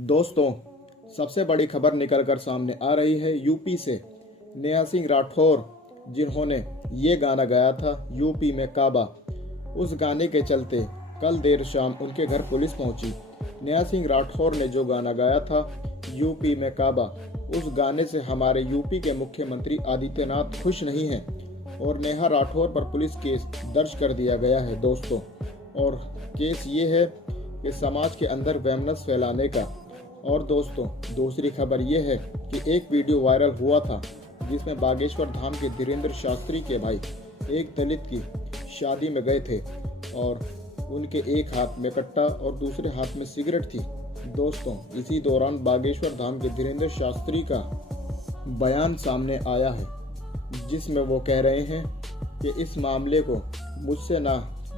दोस्तों, सबसे बड़ी खबर निकलकर सामने आ रही है यूपी से। नेहा सिंह राठौर, जिन्होंने ये गाना गाया था यूपी में काबा, उस गाने के चलते कल देर शाम उनके घर पुलिस पहुंची। नेहा सिंह राठौर ने जो गाना गाया था यूपी में काबा, उस गाने से हमारे यूपी के मुख्यमंत्री आदित्यनाथ खुश नहीं हैं और नेहा राठौर पर पुलिस केस दर्ज कर दिया गया है दोस्तों। और केस ये है कि समाज के अंदर वहमनस फैलाने का। और दोस्तों, दूसरी खबर ये है कि एक वीडियो वायरल हुआ था जिसमें बागेश्वर धाम के धीरेन्द्र शास्त्री के भाई एक दलित की शादी में गए थे और उनके एक हाथ में कट्टा और दूसरे हाथ में सिगरेट थी। दोस्तों, इसी दौरान बागेश्वर धाम के धीरेन्द्र शास्त्री का बयान सामने आया है जिसमें वो कह रहे हैं कि इस मामले को मुझसे ना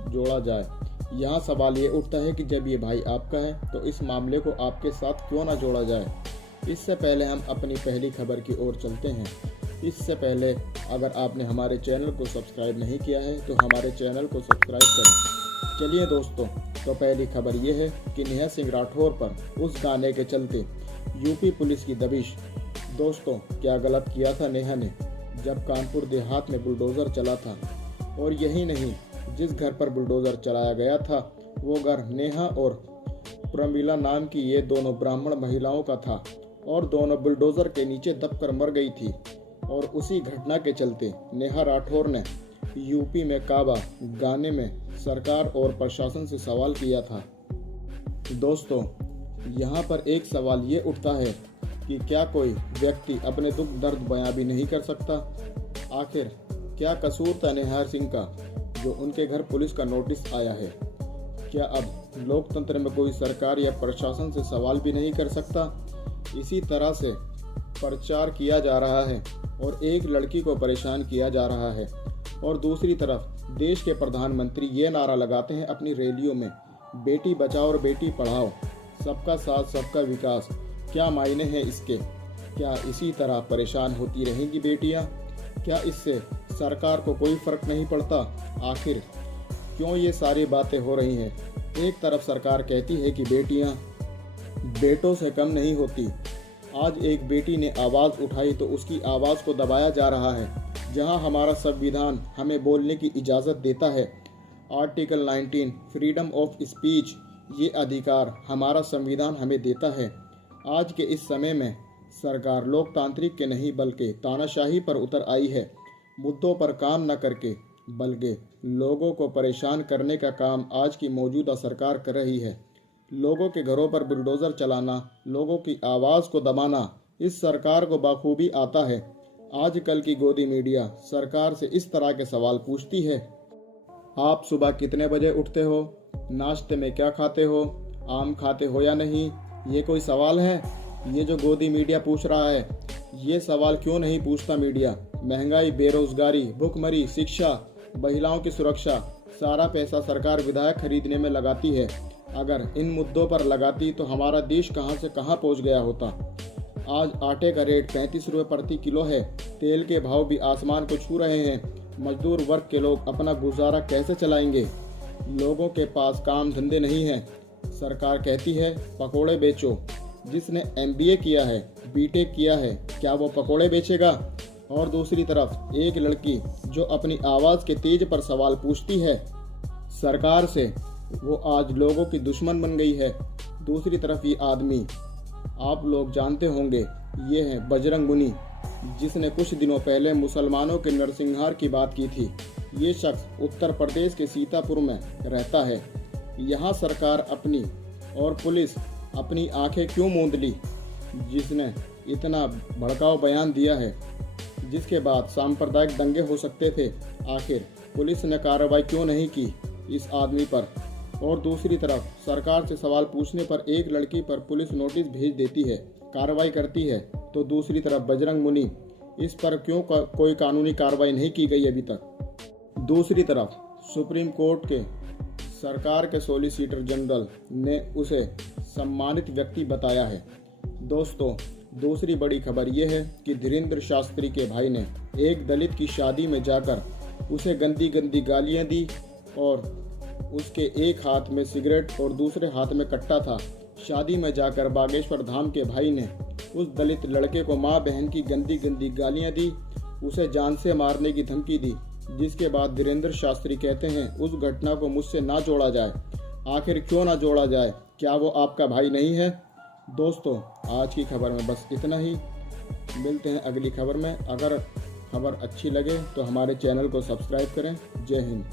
जोड़ा जाए। यहाँ सवाल ये उठता है कि जब ये भाई आपका है तो इस मामले को आपके साथ क्यों ना जोड़ा जाए। इससे पहले हम अपनी पहली खबर की ओर चलते हैं। इससे पहले अगर आपने हमारे चैनल को सब्सक्राइब नहीं किया है तो हमारे चैनल को सब्सक्राइब करें। चलिए दोस्तों, तो पहली खबर ये है कि नेहा सिंह राठौर पर उस गाने के चलते यूपी पुलिस की दबिश। दोस्तों, क्या गलत किया था नेहा ने जब कानपुर देहात में बुलडोज़र चला था। और यही नहीं, जिस घर पर बुलडोज़र चलाया गया था वो घर नेहा और प्रमिला नाम की ये दोनों ब्राह्मण महिलाओं का था और दोनों बुलडोज़र के नीचे दबकर मर गई थी। और उसी घटना के चलते नेहा राठौर ने यूपी में काबा गाने में सरकार और प्रशासन से सवाल किया था। दोस्तों, यहाँ पर एक सवाल ये उठता है कि क्या कोई व्यक्ति अपने दुख दर्द बयां भी नहीं कर सकता। आखिर क्या कसूर था नेहा सिंह का जो उनके घर पुलिस का नोटिस आया है। क्या अब लोकतंत्र में कोई सरकार या प्रशासन से सवाल भी नहीं कर सकता। इसी तरह से प्रचार किया जा रहा है और एक लड़की को परेशान किया जा रहा है और दूसरी तरफ देश के प्रधानमंत्री ये नारा लगाते हैं अपनी रैलियों में, बेटी बचाओ और बेटी पढ़ाओ, सबका साथ सबका विकास। क्या मायने हैं इसके। क्या इसी तरह परेशान होती रहेंगी बेटियां। क्या इससे सरकार को कोई फर्क नहीं पड़ता। आखिर क्यों ये सारी बातें हो रही हैं। एक तरफ सरकार कहती है कि बेटियां बेटों से कम नहीं होती। आज एक बेटी ने आवाज़ उठाई तो उसकी आवाज़ को दबाया जा रहा है। जहां हमारा संविधान हमें बोलने की इजाज़त देता है, आर्टिकल 19 फ्रीडम ऑफ स्पीच, ये अधिकार हमारा संविधान हमें देता है। आज के इस समय में सरकार लोकतांत्रिक के नहीं बल्कि तानाशाही पर उतर आई है। मुद्दों पर काम न करके बल्कि लोगों को परेशान करने का काम आज की मौजूदा सरकार कर रही है। लोगों के घरों पर बुलडोज़र चलाना, लोगों की आवाज़ को दबाना इस सरकार को बखूबी आता है। आजकल की गोदी मीडिया सरकार से इस तरह के सवाल पूछती है। आप सुबह कितने बजे उठते हो, नाश्ते में क्या खाते हो, आम खाते हो या नहीं, ये कोई सवाल है। ये जो गोदी मीडिया पूछ रहा है, ये सवाल क्यों नहीं पूछता मीडिया। महंगाई, बेरोजगारी, भुखमरी, शिक्षा, महिलाओं की सुरक्षा, सारा पैसा सरकार विधायक खरीदने में लगाती है। अगर इन मुद्दों पर लगाती तो हमारा देश कहां से कहां पहुंच गया होता। आज आटे का रेट 35 रुपये प्रति किलो है। तेल के भाव भी आसमान को छू रहे हैं। मजदूर वर्ग के लोग अपना गुजारा कैसे चलाएंगे। लोगों के पास काम धंधे नहीं हैं। सरकार कहती है पकोड़े बेचो। जिसने MBA किया है, BTech किया है, क्या वो पकोड़े बेचेगा। और दूसरी तरफ एक लड़की जो अपनी आवाज़ के तेज पर सवाल पूछती है सरकार से, वो आज लोगों की दुश्मन बन गई है। दूसरी तरफ ये आदमी, आप लोग जानते होंगे, ये है बजरंग मुनि, जिसने कुछ दिनों पहले मुसलमानों के नरसंहार की बात की थी। ये शख्स उत्तर प्रदेश के सीतापुर में रहता है। यहाँ सरकार अपनी और पुलिस अपनी आंखें क्यों मूंद ली। जिसने इतना भड़काऊ बयान दिया है जिसके बाद सांप्रदायिक दंगे हो सकते थे, आखिर पुलिस ने कार्रवाई क्यों नहीं की इस आदमी पर। और दूसरी तरफ सरकार से सवाल पूछने पर एक लड़की पर पुलिस नोटिस भेज देती है, कार्रवाई करती है, तो दूसरी तरफ बजरंग मुनि, इस पर क्यों कोई कानूनी कार्रवाई नहीं की गई अभी तक। दूसरी तरफ सुप्रीम कोर्ट के सरकार के सॉलिसिटर जनरल ने उसे सम्मानित व्यक्ति बताया है। दोस्तों, दूसरी बड़ी खबर यह है कि धीरेन्द्र शास्त्री के भाई ने एक दलित की शादी में जाकर उसे गंदी गंदी गालियां दी और उसके एक हाथ में सिगरेट और दूसरे हाथ में कट्टा था। शादी में जाकर बागेश्वर धाम के भाई ने उस दलित लड़के को माँ बहन की गंदी गंदी गालियां दी, उसे जान से मारने की धमकी दी, जिसके बाद वीरेंद्र शास्त्री कहते हैं उस घटना को मुझसे ना जोड़ा जाए। आखिर क्यों ना जोड़ा जाए? क्या वो आपका भाई नहीं है? दोस्तों, आज की खबर में बस इतना ही। मिलते हैं अगली खबर में। अगर खबर अच्छी लगे तो हमारे चैनल को सब्सक्राइब करें। जय हिंद।